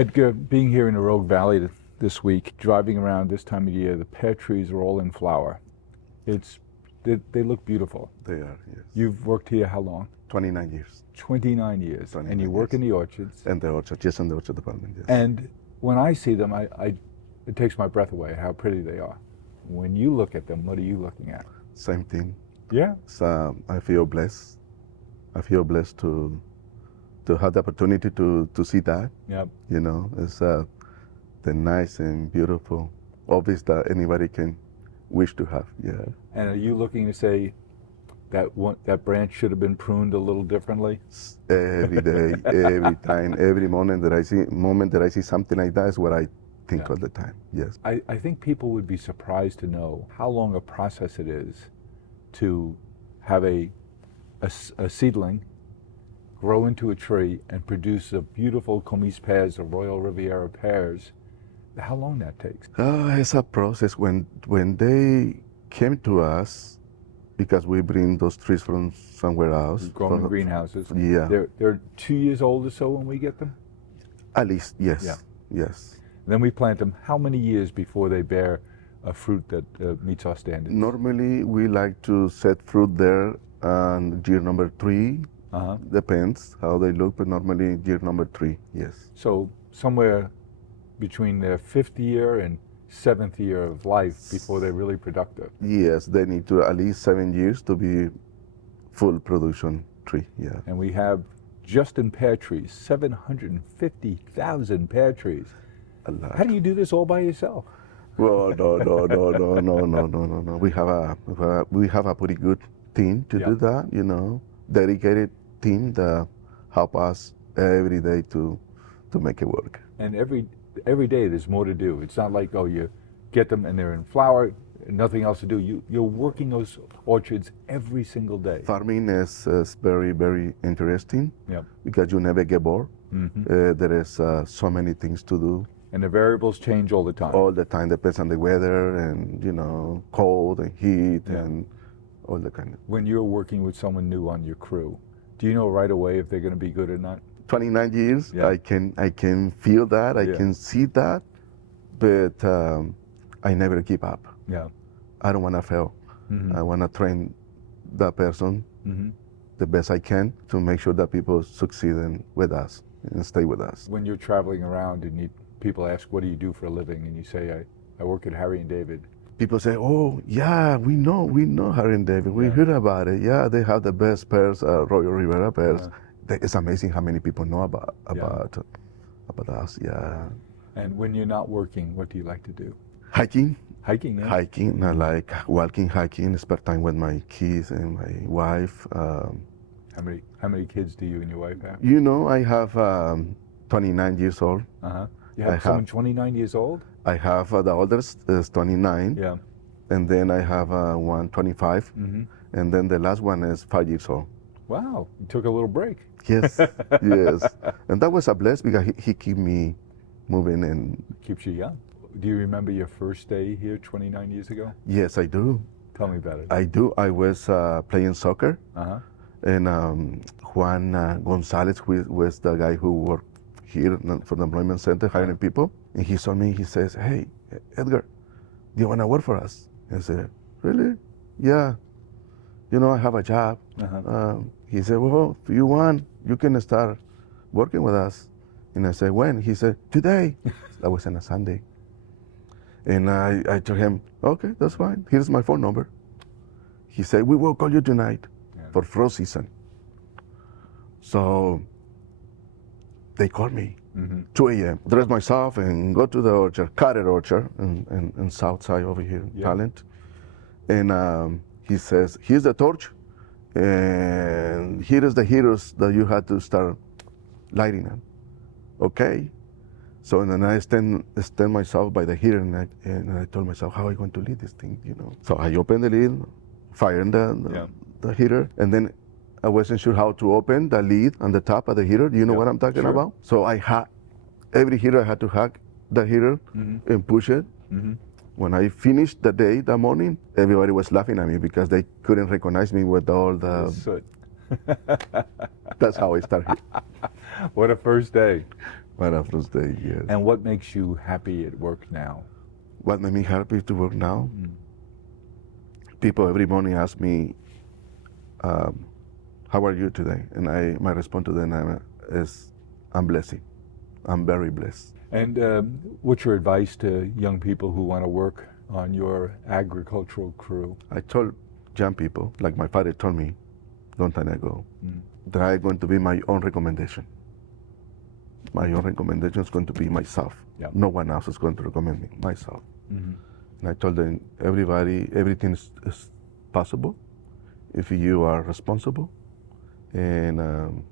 Edgar, being here in the Rogue Valley this week, driving around this time of year, the pear trees are all in flower. They look beautiful. They are, yes. You've worked here how long? 29 years. 29 years. 29 and you work in the orchards. And the orchard, yes, in the orchard department, yes. And when I see them, it takes my breath away how pretty they are. When you look at them, what are you looking at? Same thing. Yeah. So I feel blessed. I feel blessed to have the opportunity to see that. Yep. You know, it's the nice and beautiful office that anybody can wish to have. Yeah. And are you looking to say that branch should have been pruned a little differently? Every day, every time, every moment that I see something like that is what I think all the time. Yes. I think people would be surprised to know how long a process it is to have a seedling grow into a tree and produce the beautiful Comis pears or Royal Riviera pears. How long that takes? It's a process. When they came to us, because we bring those trees from somewhere else. Growing in greenhouses. Yeah. They're 2 years old or so when we get them? At least, yes. Yeah. Yes. Then we plant them. How many years before they bear a fruit that meets our standards? Normally, we like to set fruit there on year number 3. Depends how they look, but normally year number 3, yes. So somewhere between their 5th year and 7th year of life before they're really productive. Yes, they need to at least 7 years to be full production tree, yeah. And we have, just in pear trees, 750,000 pear trees. A lot. How do you do this all by yourself? Well, no. We have a pretty good team to do that, you know, dedicated team that help us every day to make it work. And every day there's more to do. It's not like, oh, you get them and they're in flower, nothing else to do. You're working those orchards every single day. Farming is very, very interesting because you never get bored. There is so many things to do. And the variables change all the time. All the time, depends on the weather and, you know, cold and heat and all the kind of. When you're working with someone new on your crew, do you know right away if they're going to be good or not? 29 years, I can feel that, I can see that, but I never give up. Yeah. I don't want to fail. I want to train that person the best I can to make sure that people succeed with us and stay with us. When you're traveling around and people ask, what do you do for a living? And you say, I work at Harry and David. People say, oh, yeah, we know Harry and David. We heard about it. Yeah, they have the best pears, Royal Riviera pears. It's amazing how many people know about us, yeah. And when you're not working, what do you like to do? Hiking. Hiking, yeah. Hiking. I like walking, hiking, spend time with my kids and my wife. How many kids do you and your wife have? You know, I have 29 years old. You have someone 29 years old? I have the oldest is 29. Yeah. And then I have one 25. And then the last one is 5 years old. Wow, you took a little break. Yes, yes. And that was a blessing because he kept me moving and... Keeps you young. Do you remember your first day here 29 years ago? Yes, I do. Tell me about it. I do. I was playing soccer. And Juan Gonzalez, who was the guy who worked here for the employment center, hiring people. And he saw me, he says, hey, Edgar, do you want to work for us? I said, really? Yeah. You know, I have a job. He said, well, if you want, you can start working with us. And I said, when? He said, today. That was on a Sunday. And I told him, okay, that's fine. Here's my phone number. He said, we will call you tonight for frost season. So they called me, 2 a.m., dress myself and go to the orchard, Carter Orchard in South Side over here, Talent. And he says, here's the torch, and here is the heaters that you had to start lighting them. Okay. So then I stand myself by the heater, and I told myself, how am I going to lead this thing, you know? So I opened the lid, fired the heater, and then I wasn't sure how to open the lid on the top of the heater. Do you know what I'm talking about? So every heater I had to hack the heater and push it. When I finished the day, that morning, everybody was laughing at me because they couldn't recognize me with all the soot. That's how I started. What a first day. One of those days, yes. And what makes you happy at work now? What made me happy to work now? People every morning ask me, how are you today? And my response to them is, I'm blessed. I'm very blessed. And what's your advice to young people who want to work on your agricultural crew? I told young people, like my father told me long time ago, that I'm going to be my own recommendation. My own recommendation is going to be myself. Yep. No one else is going to recommend me, myself. Mm-hmm. And I told them, everybody, everything is possible if you are responsible and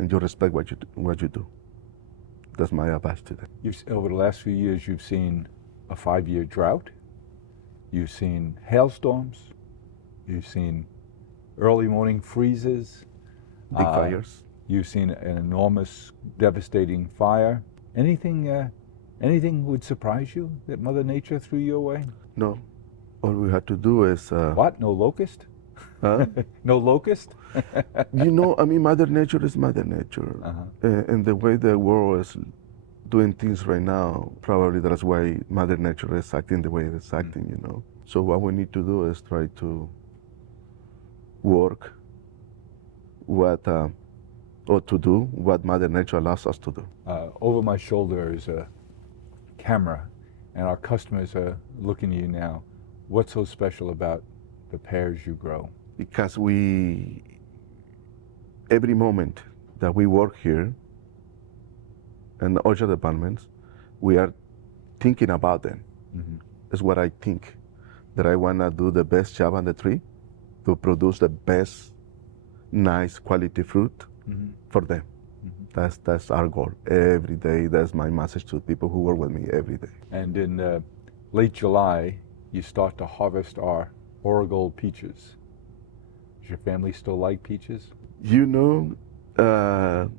you respect what you do. That's my advice to them. Over the last few years, you've seen a 5-year drought. You've seen hailstorms. You've seen early morning freezes. Big fires. You've seen an enormous, devastating fire. Anything would surprise you that Mother Nature threw your way? No. All we had to do is... What? No locust? Huh? No locust? You know, I mean, Mother Nature is Mother Nature. And the way the world is doing things right now, probably that's why Mother Nature is acting the way it is acting, you know. So what we need to do is try to work or to do what Mother Nature allows us to do. Over my shoulder is a camera, and our customers are looking at you now. What's so special about the pears you grow? Because every moment that we work here in the orchard departments, we are thinking about them. It's what I think, that I want to do the best job on the tree to produce the best, nice quality fruit for them. That's our goal every day. That's my message to people who work with me every day. And in late July, you start to harvest our Origold peaches. Does your family still like peaches? You know,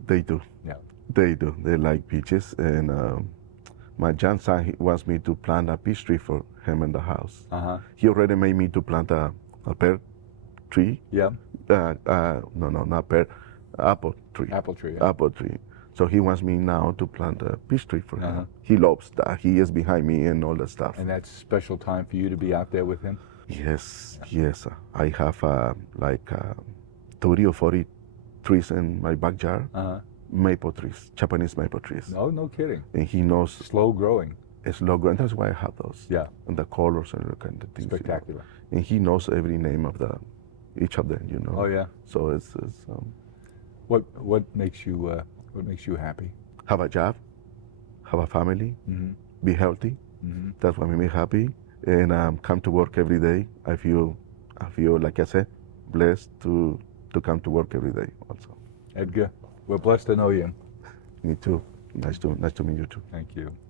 they do. Yeah. They do. They like peaches. And my grandson, he wants me to plant a peach tree for him in the house. He already made me to plant a pear tree. Yeah. No, not pear. Apple tree. Apple tree. Yeah. Apple tree. So he wants me now to plant a peach tree for him. He loves that. He is behind me and all that stuff. And that's special time for you to be out there with him? Yes. I have like 30 or 40 trees in my backyard. Maple trees, Japanese maple trees. No kidding. And he knows. Slow growing. It's low growing. That's why I have those. Yeah. And the colors and the kind of things. Spectacular. You know. And he knows every name of each of them, you know. Oh yeah. So it's what makes you happy? Have a job, have a family, be healthy. That's what makes me happy. And come to work every day. I feel like I said, blessed to come to work every day also. Edgar, we're blessed to know you. Me too. Nice to meet you too. Thank you.